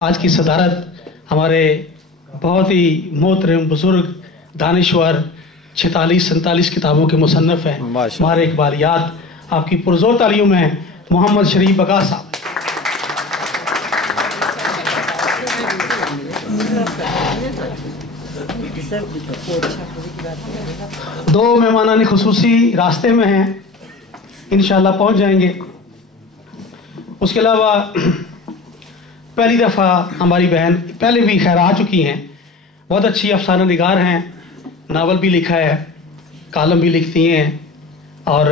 आज की सदारत हमारे बहुत ही मोहतरम बुजुर्ग दानिश्वर 46-47 किताबों के मुसन्नफ़ हैं हमारे इकबालियात। आपकी पुरज़ोर तालियों में मोहम्मद शरीफ बगा साहब। दो मेहमानान खुसूसी रास्ते में हैं, इंशाअल्लाह पहुंच जाएंगे। उसके अलावा पहली दफ़ा हमारी बहन पहले भी खैर आ चुकी हैं, बहुत अच्छी अफसाना निगार हैं, नावल भी लिखा है, कालम भी लिखती हैं और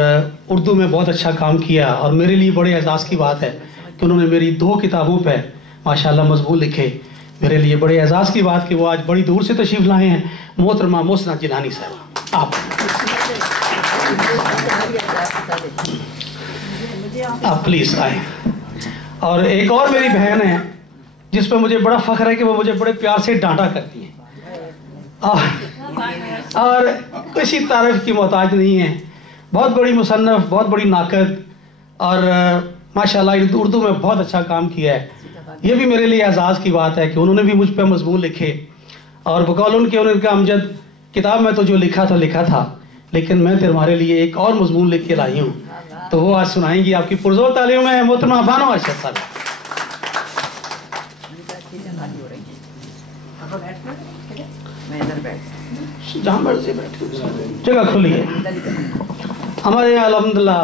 उर्दू में बहुत अच्छा काम किया। और मेरे लिए बड़े एजाज़ की बात है कि उन्होंने मेरी 2 किताबों पर माशाअल्लाह मज़मून लिखे। मेरे लिए बड़े एजाज़ की बात कि वो आज बड़ी दूर से तशरीफ़ लाए हैं। मोहतरमा मोहसिना जिलानी साहब, आप प्लीज़ आए। और एक और मेरी बहन है जिस पर मुझे बड़ा फ़ख्र है कि वो मुझे बड़े प्यार से डांटा करती हैं और किसी तारीफ़ की मोहताज नहीं है। बहुत बड़ी मुसन्नफ़, बहुत बड़ी नाकद और माशाअल्लाह उर्दू में बहुत अच्छा काम किया है। ये भी मेरे लिए एजाज़ की बात है कि उन्होंने भी मुझ पर मज़मून लिखे और बकौल उनके उनका अमजद किताब में तो जो लिखा था, लेकिन मैं तुम्हारे लिए एक और मज़मून लिख के लाई हूँ, तो वो आज सुनाएंगी। आपकी पुरज़ोर तालियों में मोहतरमा बानो अरशद साहब। जहाँ मर्जी बैठे, जगह खुली है हमारे यहाँ अल्हम्दुलिल्लाह।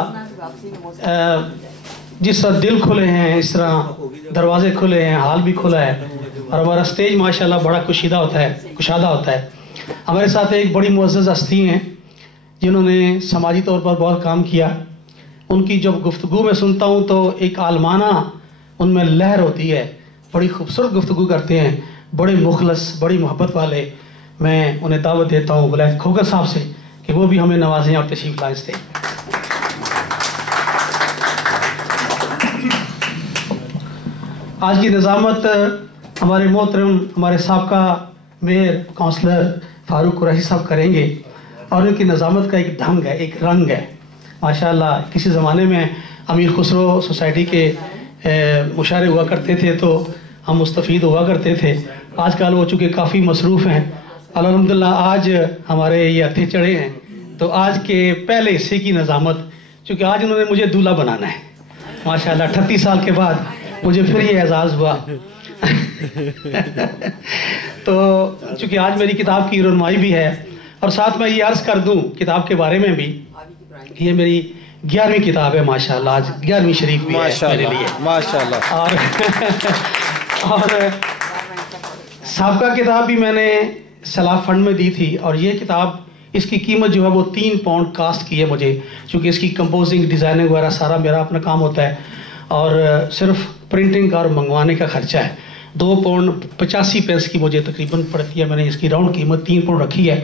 जिस तरह दिल खुले हैं इस तरह दरवाजे खुले हैं, हाल भी खुला है और हमारा स्टेज माशाल्लाह बड़ा कुशादा होता है। हमारे साथ एक बड़ी मुअज़्ज़ज़ हस्ती हैं जिन्होंने समाजी तौर पर बहुत काम किया। उनकी जब गुफ्तगू में सुनता हूँ तो एक आलमाना उनमें लहर होती है, बड़ी खूबसूरत गुफ्तगू करते हैं, बड़े मुखलस, बड़ी मोहब्बत वाले। मैं उन्हें दावत देता हूँ वलायत खोकर साहब से कि वो भी हमें नवाजें और तशरीफ़ लाएं स्टेज। आज की निज़ामत हमारे मोहतरम हमारे साबका मेयर काउंसलर फारूक कुरैशी साहब करेंगे और उनकी निज़ामत का एक ढंग है, एक रंग है माशाअल्लाह। किसी ज़माने में अमीर खुसरो सोसाइटी के मुशारे हुआ करते थे तो हम मुस्तफ़ीद हुआ करते थे। आजकल वो चूँकि काफ़ी मसरूफ़ हैं, अल्हम्दुलिल्लाह आज हमारे ये हथे चढ़े हैं तो आज के पहले हिस्से की निज़ामत, चूँकि आज उन्होंने मुझे दूल्हा बनाना है माशाअल्लाह। 38 साल के बाद मुझे फिर ये एजाज़ हुआ तो चूँकि आज मेरी किताब की रनमाई भी है और साथ में ये अर्ज़ कर दूँ किताब के बारे में भी, ये मेरी 11वीं किताब है माशाअल्लाह। आज 11वीं शरीफ भी है मेरे लिए माशाअल्लाह। और साबका किताब भी मैंने सलाफ फंड में दी थी और ये किताब इसकी कीमत जो है वो 3 पाउंड कास्ट की है मुझे, क्योंकि इसकी कंपोजिंग डिज़ाइनिंग वगैरह सारा मेरा अपना काम होता है और सिर्फ प्रिंटिंग और मंगवाने का खर्चा है। 2 पाउंड 85 पैसे की मुझे तकरीबन पड़ती है। मैंने इसकी राउंड कीमत 3 पाउंड रखी है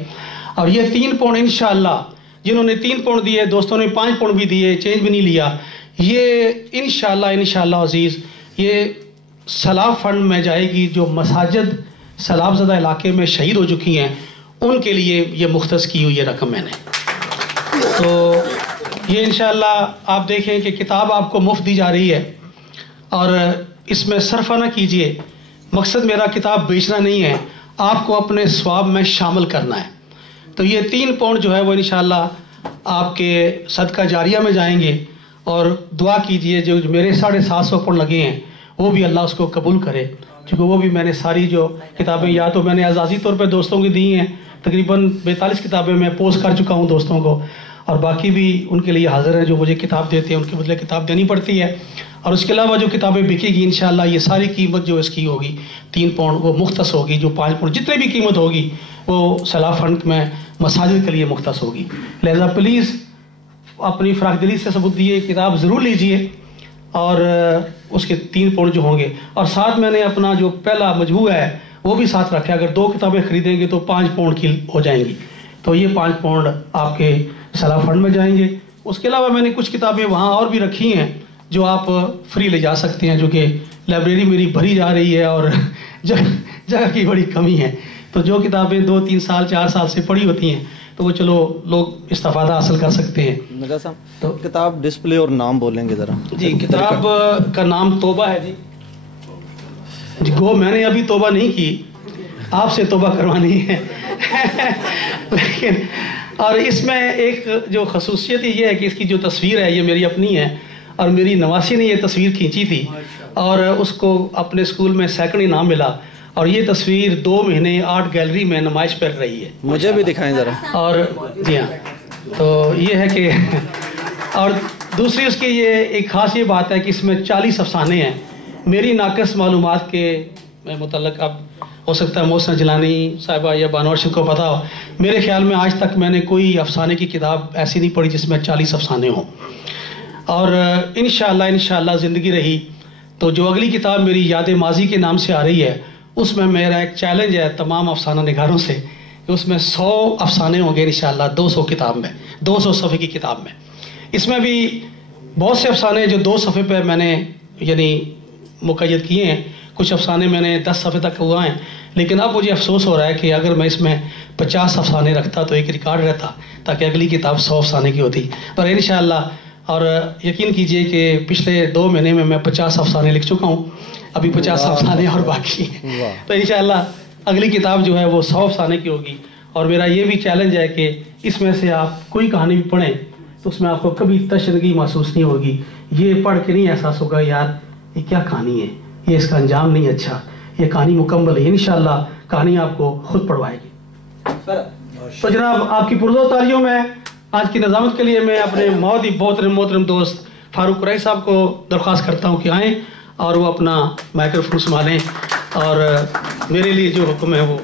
और ये 3 पाउंड इंशाअल्लाह, जिन्होंने 3 पाउंड दिए, दोस्तों ने 5 पाउंड भी दिए, चेंज भी नहीं लिया, ये इंशाअल्लाह अजीज़ ये सलाफ फंड में जाएगी। जो मसाजिद सलाफज़दा इलाके में शहीद हो चुकी हैं उनके लिए ये मुख्तस की हुई ये रकम मैंने। तो ये इंशाअल्लाह आप देखें कि किताब आपको मुफ्त दी जा रही है और इसमें सरफा ना कीजिए। मकसद मेरा किताब बेचना नहीं है, आपको अपने स्वाब में शामिल करना है। तो ये 3 पाउंड जो है वो इंशाअल्लाह आपके सदका जारिया में जाएंगे और दुआ कीजिए जो मेरे 750 पाउंड लगे हैं वो भी अल्लाह उसको कबूल करे, क्योंकि वो भी मैंने सारी जो किताबें या तो मैंने एजाज़ी तौर पर दोस्तों की दी हैं, तकरीबन 42 किताबें मैं पोस्ट कर चुका हूँ दोस्तों को, और बाकी भी उनके लिए हाज़िर हैं जो मुझे किताब देते हैं, उनके बदले किताब देनी पड़ती है। और उसके अलावा जो किताबें बिकेगी इंशाअल्लाह ये सारी कीमत जो इसकी होगी 3 पाउंड वो मुख्तस होगी। जो 5 पाउंड जितनी भी कीमत होगी वो सलाफ फंड में मसाजिद के लिए मुख्तस होगी। लिहाजा प्लीज़ अपनी फ़राख दिली से सबूत दिए, किताब ज़रूर लीजिए और उसके 3 पाउंड जो होंगे। और साथ मैंने अपना जो पहला मजमूआ है वो भी साथ रखा है। अगर 2 किताबें ख़रीदेंगे तो 5 पाउंड की हो जाएंगी, तो ये 5 पाउंड आपके सलाफ फंड में जाएंगे। उसके अलावा मैंने कुछ किताबें वहाँ और भी रखी हैं जो आप फ्री ले जा सकते हैं, जो कि लाइब्रेरी मेरी भरी जा रही है और जगह की बड़ी कमी है। तो जो किताबें 2, 3 साल 4 साल से पड़ी होती हैं तो वो चलो लोग इस्तेफादा हासिल कर सकते हैं। मिर्ज़ा साहब तो किताब डिस्प्ले और नाम बोलेंगे ज़रा। जी, किताब का नाम तौबा है जी। گو میں نے ابھی توبہ نہیں کی، آپ سے توبہ کروانی ہے لیکن اور اس میں ایک جو خصوصیت یہ ہے کہ اس کی جو تصویر ہے یہ میری اپنی ہے، اور میری نواسی نے یہ تصویر کھینچی تھی اور اس کو اپنے اسکول میں سیکنڈ انعام ملا، اور یہ تصویر 2 مہینے آرٹ گیلری میں نمائش پر رہی ہے۔ مجھے بھی دکھائیں ذرا۔ اور جی ہاں، تو یہ ہے کہ اور دوسری اس کی یہ ایک خاص یہ بات ہے کہ اس میں 40 افسانے ہیں میری ناقص معلومات کے متعلق۔ اب ہو سکتا ہے محسن جیلانی صاحبہ یا بانو ارشد کو پتہ ہو، میرے خیال میں آج تک میں نے کوئی افسانے کی کتاب ایسی نہیں پڑھی جس میں 40 افسانے ہوں، اور انشاءاللہ زندگی رہی تو جو اگلی کتاب میری یاد ماضی کے نام سے آ رہی ہے، اس میں میرا ایک چیلنج ہے تمام افسانہ نگاروں سے کہ اس میں 100 افسانے ہوں گے انشاءاللہ 200 کتاب میں، 200 صفحے کی کتاب میں۔ اس میں بھی بہت سے افسانے جو 2 صفحے پہ میں نے یعنی مقید کیے ہیں، کچھ افسانے میں نے 10 صفحے تک ہوا ہیں، لیکن اب مجھے افسوس ہو رہا ہے کہ اگر میں اس میں 50 افسانے رکھتا تو ایک ریکارڈ رہتا تاکہ اگلی کتاب 100 افسانے کی ہوتی، پر انشاءاللہ اور یقین کیجئے کہ پچھلے 2 مہینے میں 50 افسانے لکھ چکا ہوں، ابھی 50 افسانے اور باقی ہیں، تو انشاءاللہ اگلی کتاب جو ہے وہ 100 افسانے کی ہوگی۔ اور میرا یہ بھی چیلنج ہے کہ اس میں سے آپ کوئی کہانی بھی پڑھیں تو اس میں آپ کو کبھی تشنگی محسوس نہیں ہوگی، یہ پڑھ کے نہیں احساس ہوگا یار یہ کیا کہانی ہے، یہ اس کا انجام نہیں اچھا، یہ کہانی مکمل ہے۔ انشاءاللہ کہانی آپ کو خود پڑھوائے گی۔ تو جناب آپ کی پرزور تالیوں میں آج کی نظامت کے لیے میں اپنے بہت ہی محترم دوست فاروق قریشی صاحب کو درخواست کرتا ہوں کہ آئیں اور وہ اپنا مائکروفون سنبھالیں اور میرے لیے جو حکم ہے وہ